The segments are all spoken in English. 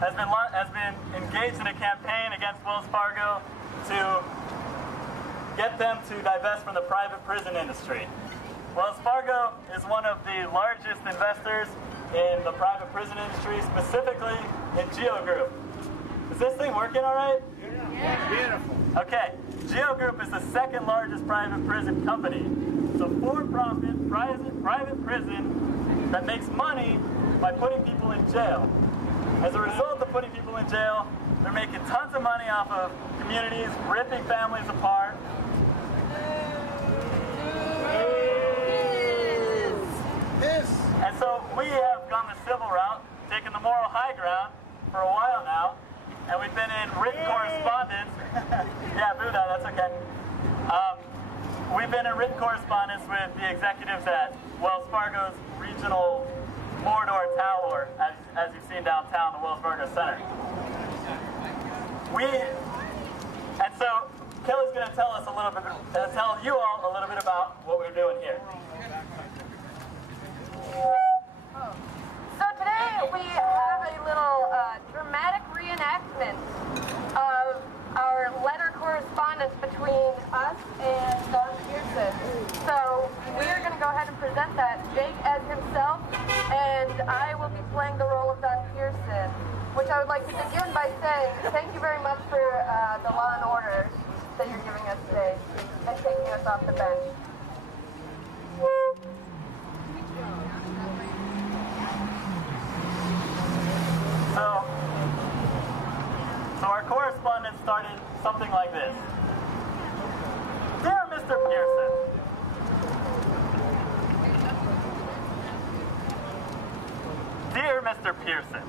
has been engaged in a campaign against Wells Fargo to get them to divest from the private prison industry. Wells Fargo is one of the largest investors in the private prison industry, specifically in Geo Group. Is this thing working all right? Yeah. Beautiful. Okay. Geo Group is the second largest private prison company. It's a for-profit private prison that makes money by putting people in jail. As a result of putting people in jail, they're making tons of money off of communities, ripping families apart. And so we have gone the civil route, taken the moral high ground for a while now, and we've been in written correspondence. Yeah, boo that, that's okay. We've been in written correspondence with the executives at Wells Fargo's regional corridor tower, as you've seen downtown, the Wells Fargo Center. And so Kelly's going to tell us a little bit, tell you all a little bit about what we're doing here. So today we have a little dramatic reenactment of our letter correspondence between us and Don Pearson. So we are going to go ahead and present that. Jake as himself, and I will be playing the role of Don Pearson, which I would like to begin by saying thank you very much for the law and order that you're giving us today and taking us off the bench. So our correspondence started something like this. Dear Mr. Pearson, Dear Mr. Pearson,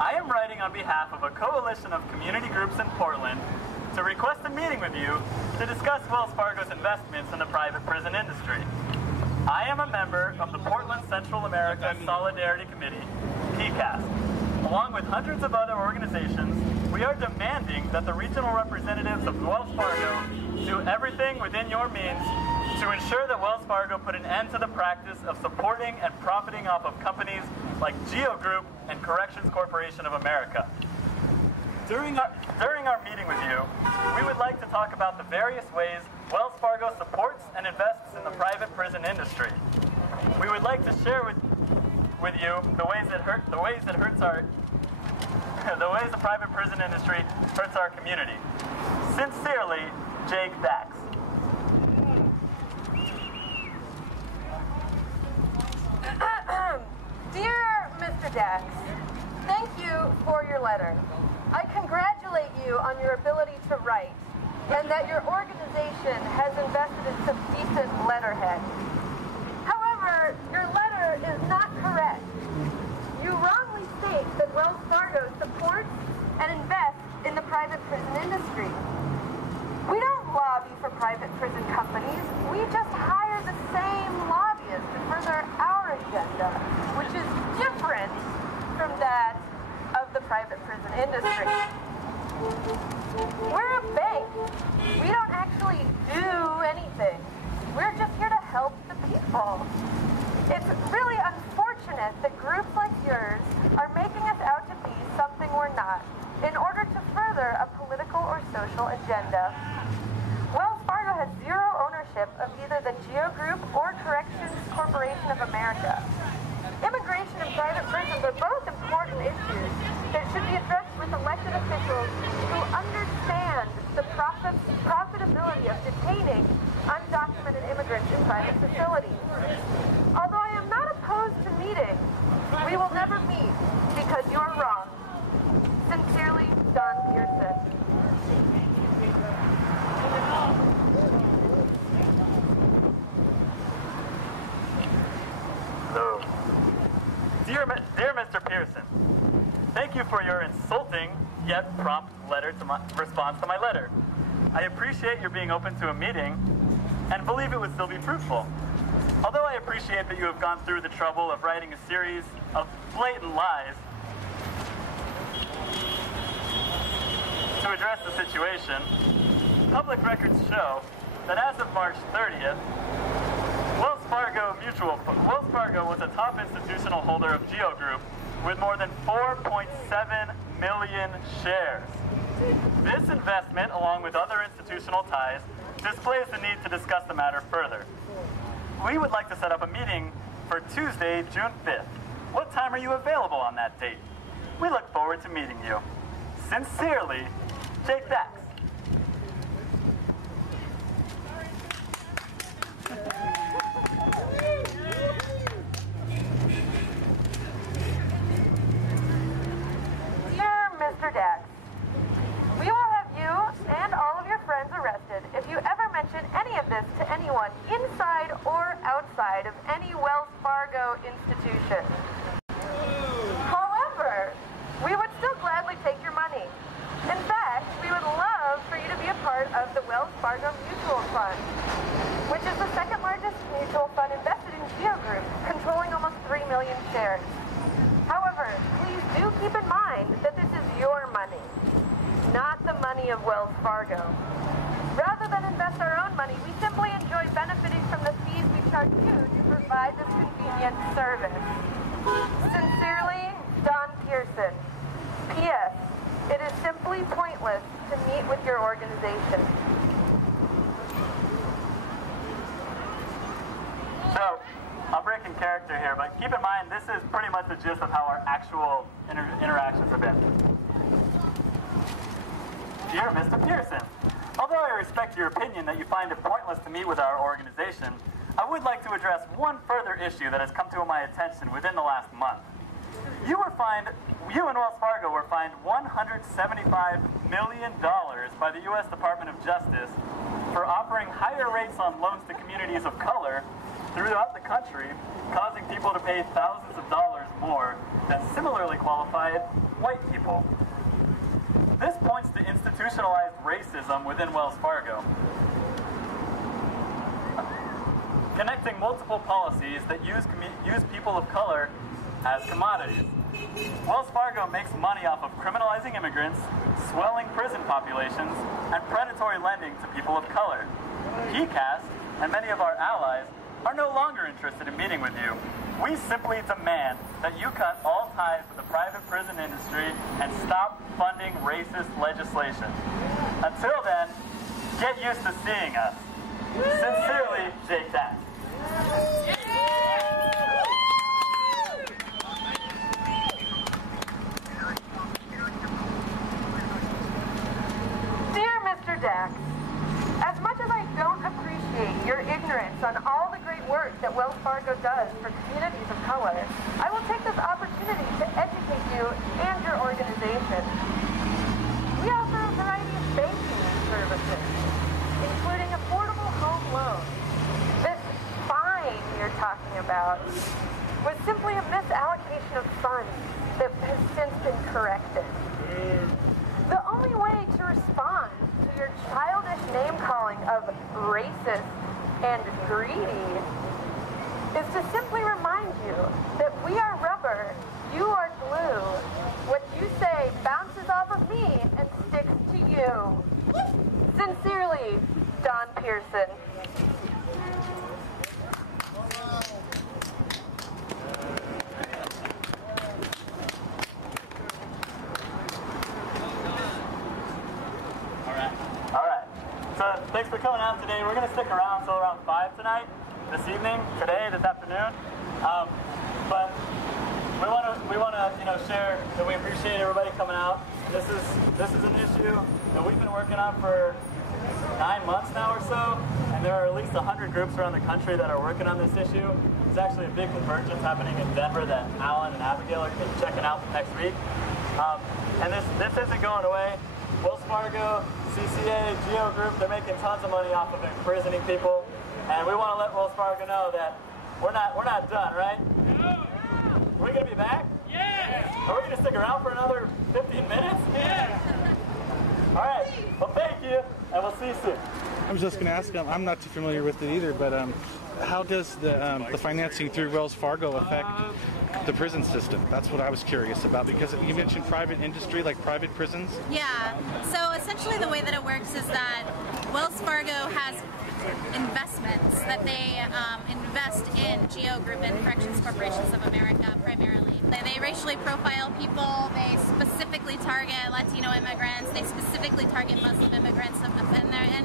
I am writing on behalf of a coalition of community groups in Portland to request a meeting with you to discuss Wells Fargo's investments in the private prison industry. I am a member of the Portland Central America Solidarity Committee, PCASC. Along with hundreds of other organizations, we are demanding that the regional representatives of Wells Fargo do everything within your means to ensure that Wells Fargo put an end to the practice of supporting and profiting off of companies like Geo Group and Corrections Corporation of America. During our meeting with you, we would like to talk about the various ways Wells Fargo supports and invests in the private prison industry. We would like to share with you the ways the private prison industry hurts our community. Sincerely, Jake Dax. Dear Mr. Dax, thank you for your letter. I congratulate you on your ability to write and that your organization has invested in some decent letterhead. However, your letter is not correct. You wrongly state that Wells Fargo supports and invests in the private prison industry. We don't lobby for private prison companies. We just hire the same lobbyists to further our agenda, which is different from that of the private prison industry. We're a bank. We don't actually do anything. We're just here to help the people. It's really unfortunate that groups like yours are making us out to be something we're not in order to further a political or social agenda. Wells Fargo has zero ownership of either the Geo Group or Corrections Corporation of America. Immigration and private prisons are both important issues that should be addressed with elected officials who understand the profitability of detaining undocumented immigrants in private facilities. Although I am not opposed to meeting, we will never meet because you are wrong. Sincerely, Don Pearson. Hello. Dear Mr. Pearson, thank you for your insulting yet prompt response to my letter. I appreciate your being open to a meeting and believe it would still be fruitful. Although I appreciate that you have gone through the trouble of writing a series of blatant lies to address the situation, public records show that as of March 30th, Wells Fargo was a top institutional holder of Geo Group with more than $4.7 million shares. This investment, along with other institutional ties, displays the need to discuss the matter further. We would like to set up a meeting for Tuesday, June 5th. What time are you available on that date? We look forward to meeting you. Sincerely, Jake Dax. Dear Mr. Dax, we will have you and all of your friends arrested if you ever mention any of this to anyone inside or outside of any Wells Fargo institution. However, we would still gladly take your money. In fact, we would love for you to be a part of the Wells Fargo Mutual Fund, which is the second largest mutual fund invested in Geo Group, controlling almost 3 million shares. However, please do keep in mind that this is your money, not the money of Wells Fargo. Rather than invest our own money, we simply enjoy benefiting from the fees we charge you to provide this convenient service. Sincerely, Don Pearson. P.S. It is simply pointless to meet with your organization. So, I'll break in character here, but keep in mind this is pretty much the gist of how our actual interactions have been. Dear Mr. Pearson, although I respect your opinion that you find it pointless to meet with our organization, I would like to address one further issue that has come to my attention within the last month. You and Wells Fargo were fined $175 million by the U.S. Department of Justice for offering higher rates on loans to communities of color throughout the country, causing people to pay thousands of dollars more than similarly qualified white people. This points to institutionalized racism within Wells Fargo, connecting multiple policies that use people of color as commodities. Wells Fargo makes money off of criminalizing immigrants, swelling prison populations, and predatory lending to people of color. PCASC and many of our allies are no longer interested in meeting with you. We simply demand that you cut all ties with the private prison industry and stop funding racist legislation. Until then, get used to seeing us. Sincerely, Jake Dax. Dear Mr. Dax, as much as I don't appreciate your ignorance on all the great work that Wells Fargo does for communities of color, I will take this opportunity to educate you and your organization. We offer a variety of banking services, including affordable home loans. This fine you're talking about was simply a misallocation of funds that has since been corrected. The only way to respond to your childish name-calling of racist and greedy is to simply remind you that we are rubber, you are glue. What you say bounces off of me and sticks to you. Sincerely, Don Pearson. Thanks for coming out today. We're going to stick around until around 5 tonight, this evening, today, this afternoon. But we want to share that we appreciate everybody coming out. This is an issue that we've been working on for 9 months now or so, and there are at least 100 groups around the country that are working on this issue. There's actually a big convergence happening in Denver that Alan and Abigail are going to be checking out next week. And this isn't going away. Wells Fargo, CCA, Geo Group, they're making tons of money off of imprisoning people, and we want to let Wells Fargo know that we're not done, right? No. We're going to be back? Yes. Are we going to stick around for another 15 minutes? Yes. All right. Well, thank you, and we'll see you soon. I was just going to ask, I'm not too familiar with it either, but how does the financing through Wells Fargo affect the prison system? That's what I was curious about, because you mentioned private industry, like private prisons. Yeah, so essentially the way that it works is that Wells Fargo has investments that they invest in Geo Group and Corrections Corporations of America primarily. They racially profile people, they specifically target Latino immigrants. They specifically target Muslim immigrants, and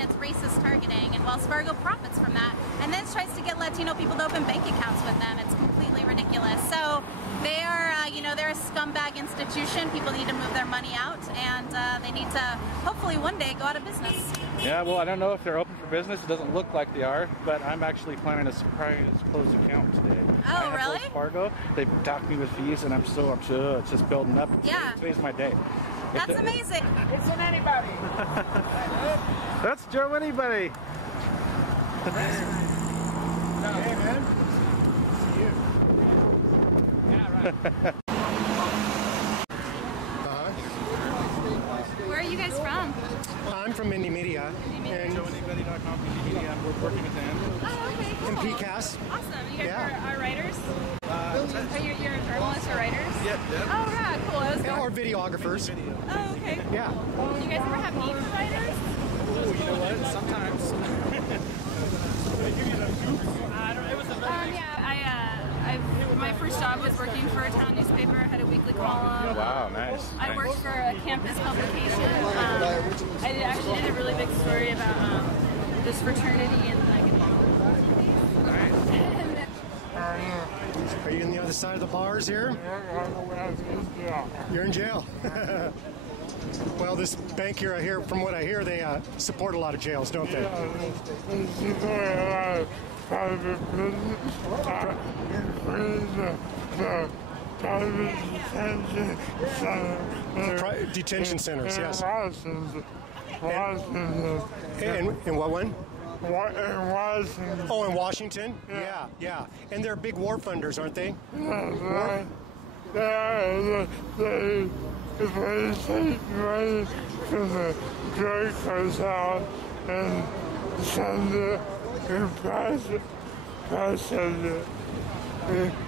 it's racist targeting, and Wells Fargo profits from that, and then tries to get Latino people to open bank accounts with them. It's completely ridiculous. So they are, they're a scumbag institution. People need to move their money out, and they need to hopefully one day go out of business. Yeah, well, I don't know if they're open for business. It doesn't look like they are, but I'm actually planning a surprise closed account today. Oh, really? Wells Fargo. They've docked me with fees, and I'm sure it's just building up. Yeah. Today's my day. That's amazing. It's an anybody. That's Joe Anybody. Hey, man. Where are you guys from? I'm from Indie Media. And JoeAnybody.com, we're working with them. Oh, okay, cool. And PCASC. Awesome. You guys Yeah. are writers? You're journalists or writers? Yep. Oh, right, cool. Or videographers. Oh, okay. Yeah. Do you guys ever have need for writers? Oh, you know what? Sometimes. My first job was working for a town newspaper. I had a weekly column. Wow, nice. I worked for a campus publication. I actually did a really big story about this fraternity and Are you on the other side of the bars here? You're in jail. Well, this bank here, I hear, from what I hear, they support a lot of jails, don't they? Detention centers, yes. And what one? In Washington. Oh, in Washington? Yeah. And they're big war funders, aren't they? If they take money from the drug cartel and send it and pass it,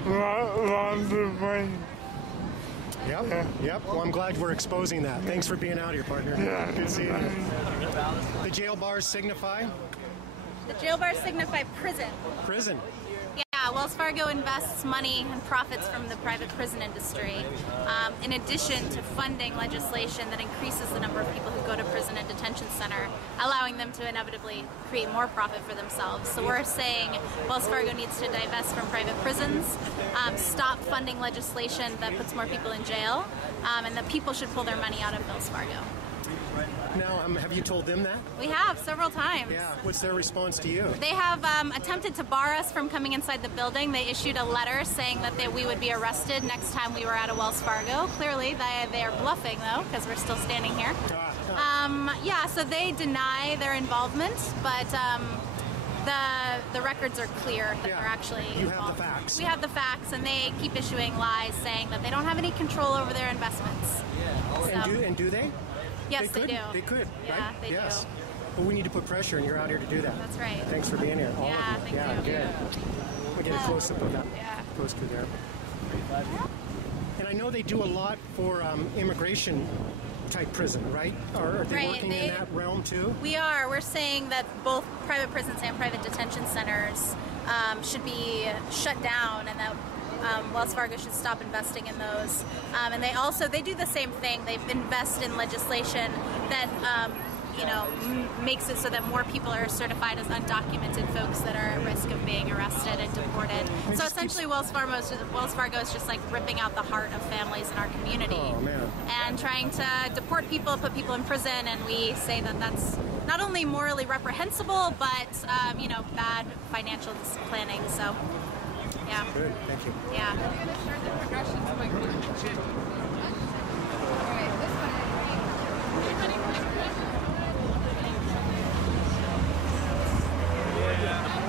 launder money. Yep. Well, I'm glad we're exposing that. Thanks for being out here, partner. Yeah. Good seeing you. The jail bars signify? The jail bars signify prison. Prison. Yeah, Wells Fargo invests money and profits from the private prison industry, in addition to funding legislation that increases the number of people who go to prison and detention center, allowing them to inevitably create more profit for themselves. So we're saying Wells Fargo needs to divest from private prisons, stop funding legislation that puts more people in jail, and that people should pull their money out of Wells Fargo. Now, have you told them that? We have several times. Yeah. What's their response to you? They have attempted to bar us from coming inside the building. They issued a letter saying that we would be arrested next time we were at a Wells Fargo. Clearly, they are bluffing, though, because we're still standing here. Yeah, so they deny their involvement, but the records are clear that they're actually involved. You have the facts. We have the facts, and they keep issuing lies saying that they don't have any control over their investments. And do they? Yes, they do. They could, Yeah, right? they do. Well, we need to put pressure, and you're out here to do that. That's right. Thanks for being here. All Yeah, of you. thank you. Good. We'll get a close-up of that Yeah. poster there. And I know they do a lot for immigration-type prison, right? Or are they Right, working in that realm, too? We are. We're saying that both private prisons and private detention centers should be shut down, and that Wells Fargo should stop investing in those. And they do the same thing. They invest in legislation that makes it so that more people are certified as undocumented folks that are at risk of being arrested and deported. So essentially, Wells Fargo is just like ripping out the heart of families in our community. Oh, man. And trying to deport people, put people in prison, and we say that that's not only morally reprehensible, but bad financial planning. So, yeah. Good, thank you. Yeah. The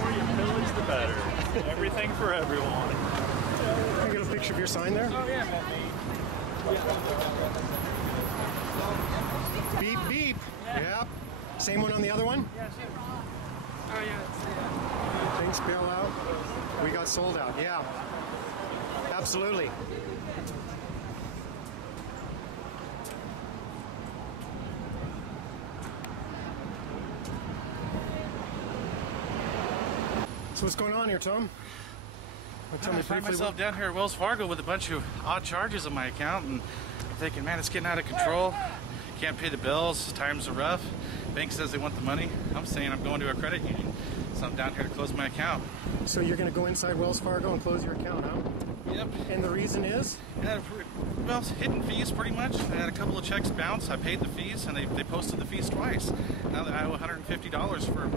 more you pillage, the better. Everything for everyone. Can I get a picture of your sign there? Oh, yeah, man. Beep, beep. Yep. Same one on the other one? Yeah, same. Oh, yeah. Things bail out. We got sold out. Yeah. Absolutely. So what's going on here, Tom? I find myself down here at Wells Fargo with a bunch of odd charges on my account, and I'm thinking, man, it's getting out of control. Can't pay the bills. Times are rough. Bank says they want the money. I'm saying I'm going to a credit union. So I'm down here to close my account. So you're going to go inside Wells Fargo and close your account, huh? Yep. And the reason is? Well, hidden fees pretty much. I had a couple of checks bounce. I paid the fees, and they posted the fees twice. Now that I owe $150 for,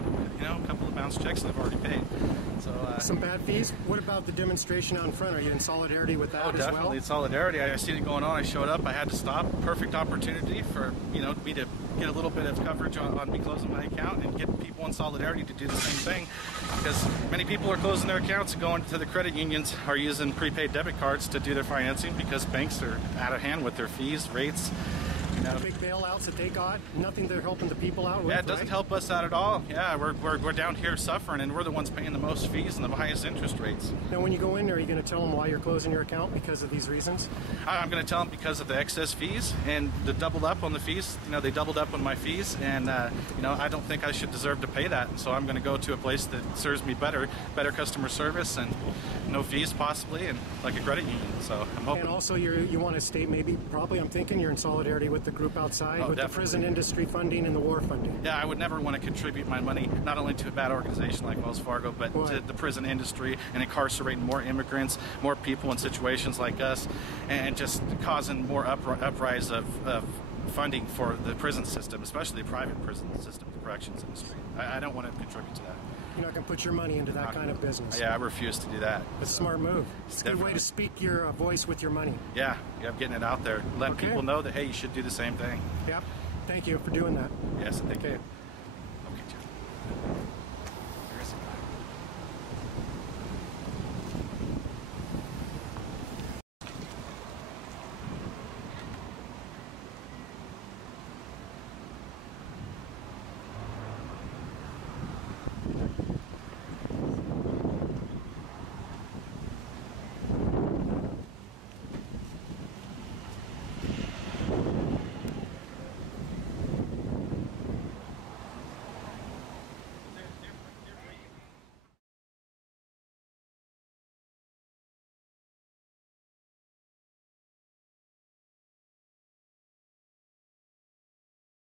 a couple of bounce checks that I've already paid. So some bad fees. What about the demonstration out in front? Are you in solidarity with that as well? Definitely in solidarity. I seen it going on. I showed up. I had to stop. Perfect opportunity for me to get a little bit of coverage on me closing my account and get people in solidarity to do the same thing, because many people are closing their accounts and going to the credit unions, are using prepaid debit cards to do their financing because banks are out of hand with their fees, rates. Big bailouts that they got, nothing they're helping the people out with. Yeah, it doesn't help us out at all. Yeah, we're down here suffering, and we're the ones paying the most fees and the highest interest rates. Now, when you go in there, are you going to tell them why you're closing your account because of these reasons? I'm going to tell them because of the excess fees and the doubled up on the fees. They doubled up on my fees, and I don't think I should deserve to pay that. And so I'm going to go to a place that serves me better customer service, and no fees possibly, and like a credit union. So I'm hoping. And also, you want to state probably I'm thinking you're in solidarity with the group outside with definitely. The prison industry funding and the war funding. Yeah, I would never want to contribute my money not only to a bad organization like Wells Fargo, but to the prison industry and incarcerating more immigrants, more people in situations like us, and just causing more uprise of funding for the prison system, especially the private prison system, the corrections industry. I don't want to contribute to that. You're not going to put your money into that kind of business. Yeah, I refuse to do that. It's a smart move. It's a good way to speak your voice with your money. Yeah, I'm getting it out there. Letting people know that, hey, you should do the same thing. Yeah. Thank you for doing that. Yes, thank you.